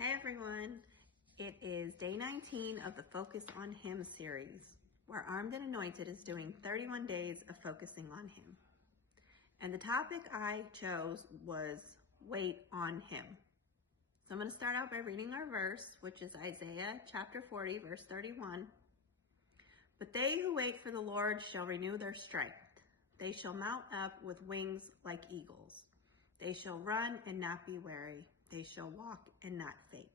Hey everyone, it is day 19 of the Focus on Him series, where Armed and Anointed is doing 31 days of focusing on Him. And the topic I chose was wait on Him. So I'm going to start out by reading our verse, which is Isaiah chapter 40, verse 31. But they who wait for the Lord shall renew their strength. They shall mount up with wings like eagles. They shall run and not be weary. They shall walk and not faint.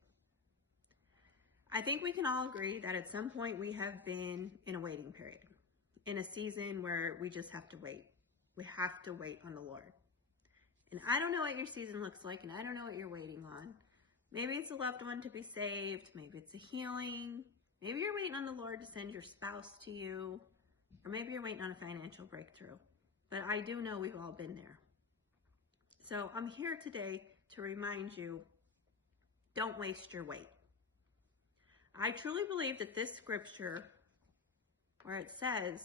I think we can all agree that at some point we have been in a waiting period, in a season where we just have to wait. We have to wait on the Lord. And I don't know what your season looks like, and I don't know what you're waiting on. Maybe it's a loved one to be saved. Maybe it's a healing. Maybe you're waiting on the Lord to send your spouse to you, or maybe you're waiting on a financial breakthrough. But I do know we've all been there. So I'm here today to remind you, don't waste your wait. I truly believe that this scripture, where it says,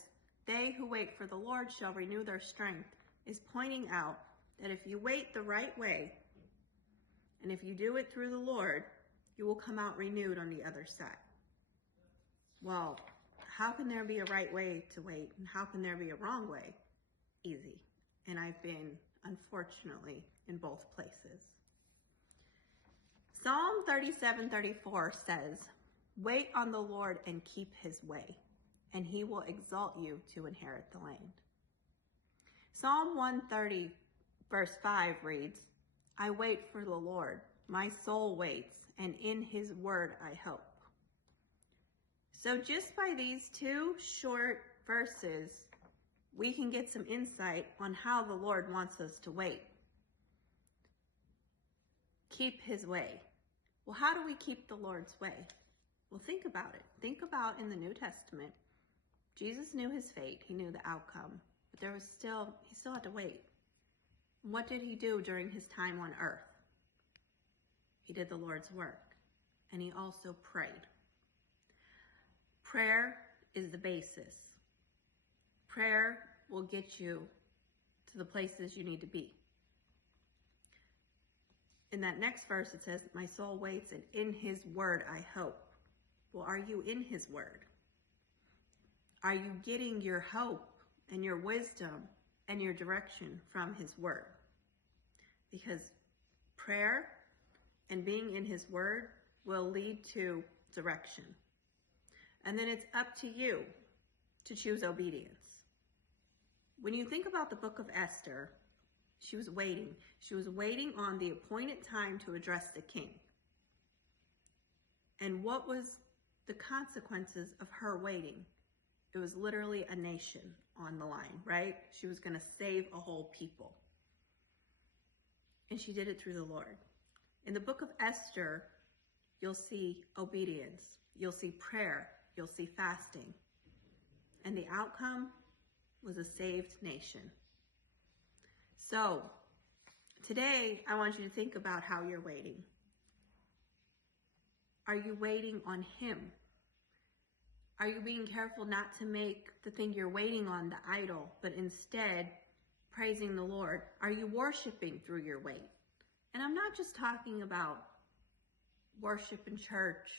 they who wait for the Lord shall renew their strength, is pointing out that if you wait the right way, and if you do it through the Lord, you will come out renewed on the other side. Well, how can there be a right way to wait, and how can there be a wrong way? Easy. And I've been, unfortunately, in both places. Psalm 37:34 says, wait on the Lord and keep his way, and he will exalt you to inherit the land. Psalm 130 verse 5 reads, I wait for the Lord, my soul waits, and in his word I hope. So just by these two short verses, we can get some insight on how the Lord wants us to wait. Keep his way. Well, how do we keep the Lord's way? Well, think about it. Think about in the New Testament, Jesus knew his fate. He knew the outcome, but he still had to wait. What did he do during his time on earth? He did the Lord's work, and he also prayed. Prayer is the basis. Prayer will get you to the places you need to be. In that next verse, it says, my soul waits, and in his word I hope. Well, are you in his word? Are you getting your hope and your wisdom and your direction from his word? Because prayer and being in his word will lead to direction. And then it's up to you to choose obedience. When you think about the book of Esther, she was waiting. She was waiting on the appointed time to address the king. And what was the consequences of her waiting? It was literally a nation on the line, right? She was going to save a whole people. And she did it through the Lord. In the book of Esther, you'll see obedience. You'll see prayer. You'll see fasting. And the outcome was a saved nation. So today, I want you to think about how you're waiting. Are you waiting on him? Are you being careful not to make the thing you're waiting on the idol, but instead praising the Lord? Are you worshiping through your wait? And I'm not just talking about worship in church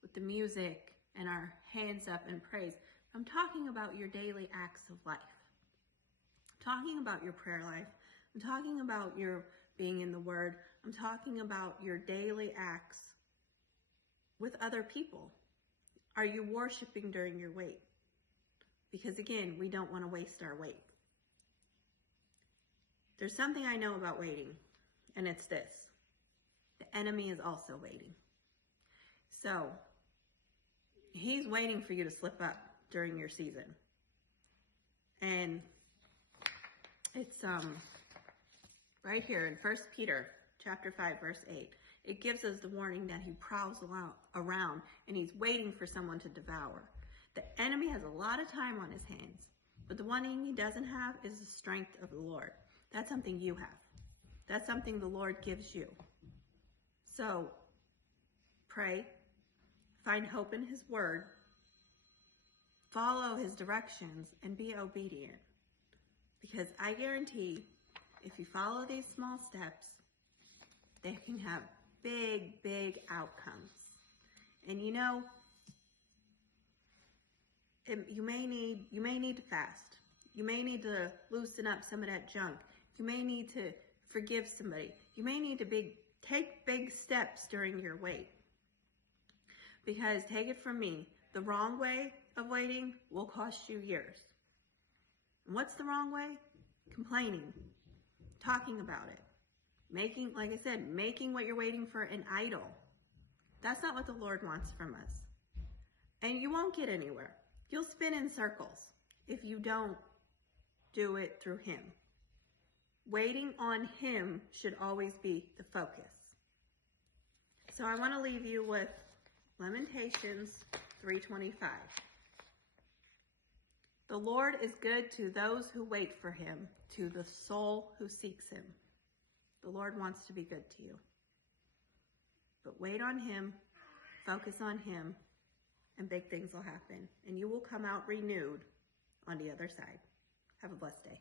with the music and our hands up and praise. I'm talking about your daily acts of life. I'm talking about your prayer life. I'm talking about your being in the word. I'm talking about your daily acts with other people. Are you worshiping during your wait? Because again, we don't want to waste our wait. There's something I know about waiting, and it's this. The enemy is also waiting. So he's waiting for you to slip up during your season. And it's right here in 1 Peter chapter 5, verse 8. It gives us the warning that he prowls around and he's waiting for someone to devour. The enemy has a lot of time on his hands, but the one thing he doesn't have is the strength of the Lord. That's something you have. That's something the Lord gives you. So pray, find hope in his word, follow his directions, and be obedient. Because I guarantee if you follow these small steps, they can have big, big outcomes. And you know, you may need to fast. You may need to loosen up some of that junk. You may need to forgive somebody. You may need to take big steps during your wait. Because take it from me, the wrong way of waiting will cost you years. And what's the wrong way? Complaining, talking about it, making, like I said, making what you're waiting for an idol. That's not what the Lord wants from us. And you won't get anywhere. You'll spin in circles if you don't do it through Him. Waiting on Him should always be the focus. So I want to leave you with Lamentations 3:25. The Lord is good to those who wait for Him, to the soul who seeks Him. The Lord wants to be good to you. But wait on Him, focus on Him, and big things will happen. And you will come out renewed on the other side. Have a blessed day.